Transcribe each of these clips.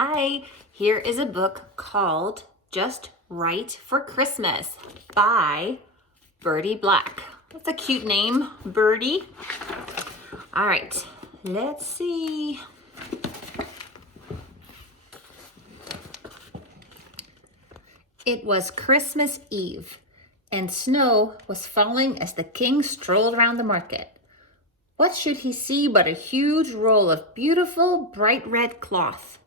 Hi, here is a book called Just Right for Christmas by Birdie Black. That's a cute name, Birdie. All right, let's see. It was Christmas Eve, and snow was falling as the king strolled around the market. What should he see but a huge roll of beautiful, bright red cloth?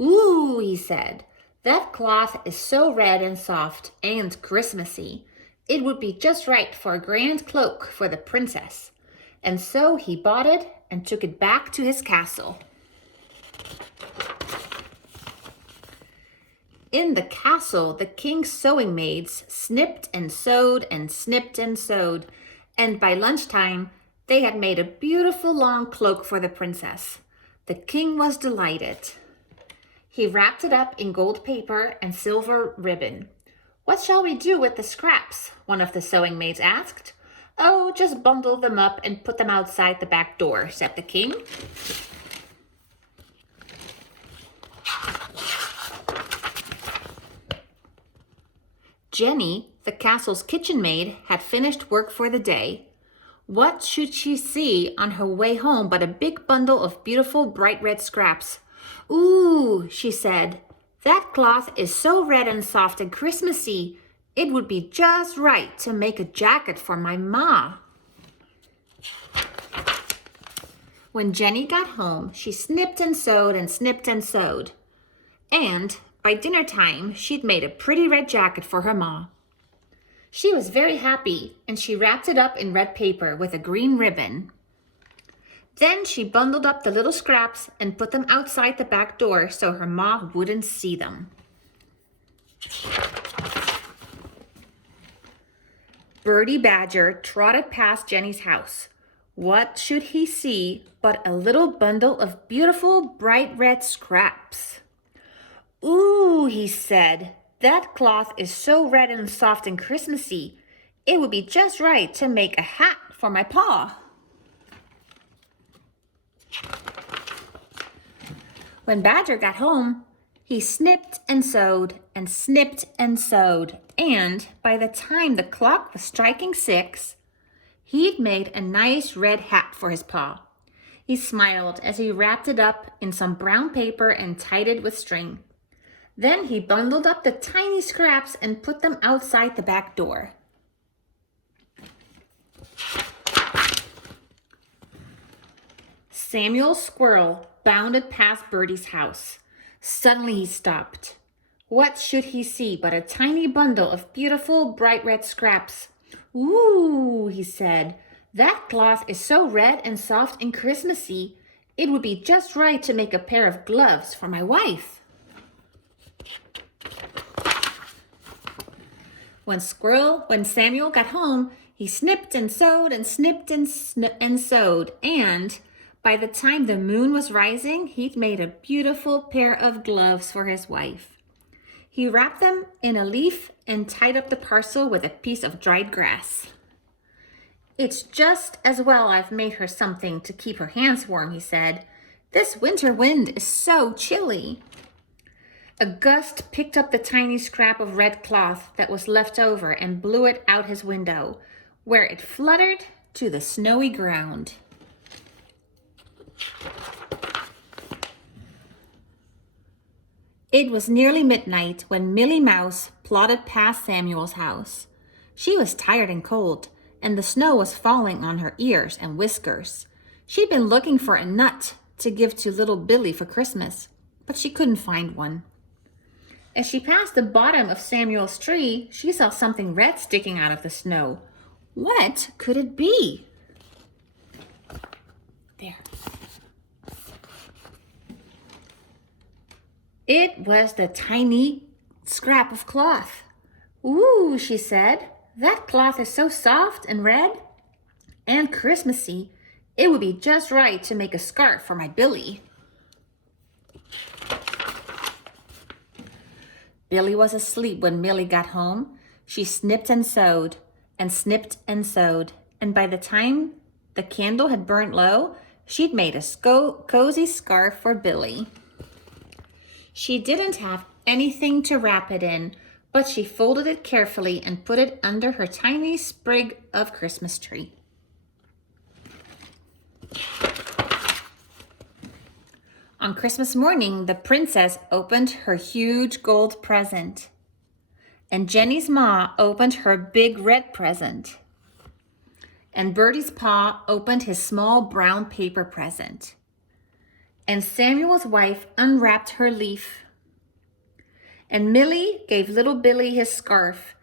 "Ooh," he said, "that cloth is so red and soft and Christmassy. It would be just right for a grand cloak for the princess." And so he bought it and took it back to his castle. In the castle, the king's sewing maids snipped and sewed and snipped and sewed, and by lunchtime, they had made a beautiful long cloak for the princess. The king was delighted. He wrapped it up in gold paper and silver ribbon. "What shall we do with the scraps?" one of the sewing maids asked. "Oh, just bundle them up and put them outside the back door," said the king. Jenny, the castle's kitchen maid, had finished work for the day. What should she see on her way home but a big bundle of beautiful bright red scraps? "Ooh," she said, "that cloth is so red and soft and Christmassy. It would be just right to make a jacket for my ma." When Jenny got home, she snipped and sewed and snipped and sewed. And by dinner time, she'd made a pretty red jacket for her ma. She was very happy, and she wrapped it up in red paper with a green ribbon. Then she bundled up the little scraps and put them outside the back door so her ma wouldn't see them. Birdie Badger trotted past Jenny's house. What should he see but a little bundle of beautiful bright red scraps? "Ooh," he said, "that cloth is so red and soft and Christmassy. It would be just right to make a hat for my paw." When Badger got home, he snipped and sewed and snipped and sewed, and by the time the clock was striking 6, he'd made a nice red hat for his paw. He smiled as he wrapped it up in some brown paper and tied it with string. Then he bundled up the tiny scraps and put them outside the back door. Samuel Squirrel bounded past Birdie's house. Suddenly he stopped. What should he see but a tiny bundle of beautiful bright red scraps? "Ooh," he said, "that cloth is so red and soft and Christmassy. It would be just right to make a pair of gloves for my wife." When Samuel got home, he snipped and sewed and snipped and sewed, and by the time the moon was rising, he'd made a beautiful pair of gloves for his wife. He wrapped them in a leaf and tied up the parcel with a piece of dried grass. "It's just as well I've made her something to keep her hands warm," he said. "This winter wind is so chilly." A gust picked up the tiny scrap of red cloth that was left over and blew it out his window, where it fluttered to the snowy ground. It was nearly midnight when Millie Mouse plodded past Samuel's house. She was tired and cold, and the snow was falling on her ears and whiskers. She'd been looking for a nut to give to little Billy for Christmas, but she couldn't find one. As she passed the bottom of Samuel's tree, she saw something red sticking out of the snow. What could it be? There. It was the tiny scrap of cloth. "Ooh," she said, "that cloth is so soft and red and Christmassy. It would be just right to make a scarf for my Billy." Billy was asleep when Millie got home. She snipped and sewed and snipped and sewed, and by the time the candle had burnt low, she'd made a cozy scarf for Billy. She didn't have anything to wrap it in, but she folded it carefully and put it under her tiny sprig of Christmas tree. On Christmas morning, the princess opened her huge gold present, and Jenny's ma opened her big red present, and Bertie's pa opened his small brown paper present, and Samuel's wife unwrapped her leaf, and Millie gave little Billy his scarf.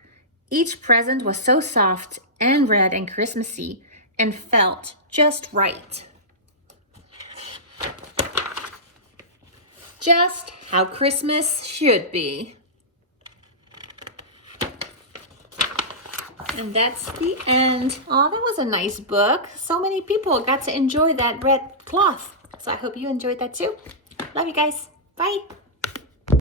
Each present was so soft and red and Christmassy and felt just right. Just how Christmas should be. And that's the end. Oh, that was a nice book. So many people got to enjoy that red cloth. So I hope you enjoyed that too. Love you guys. Bye.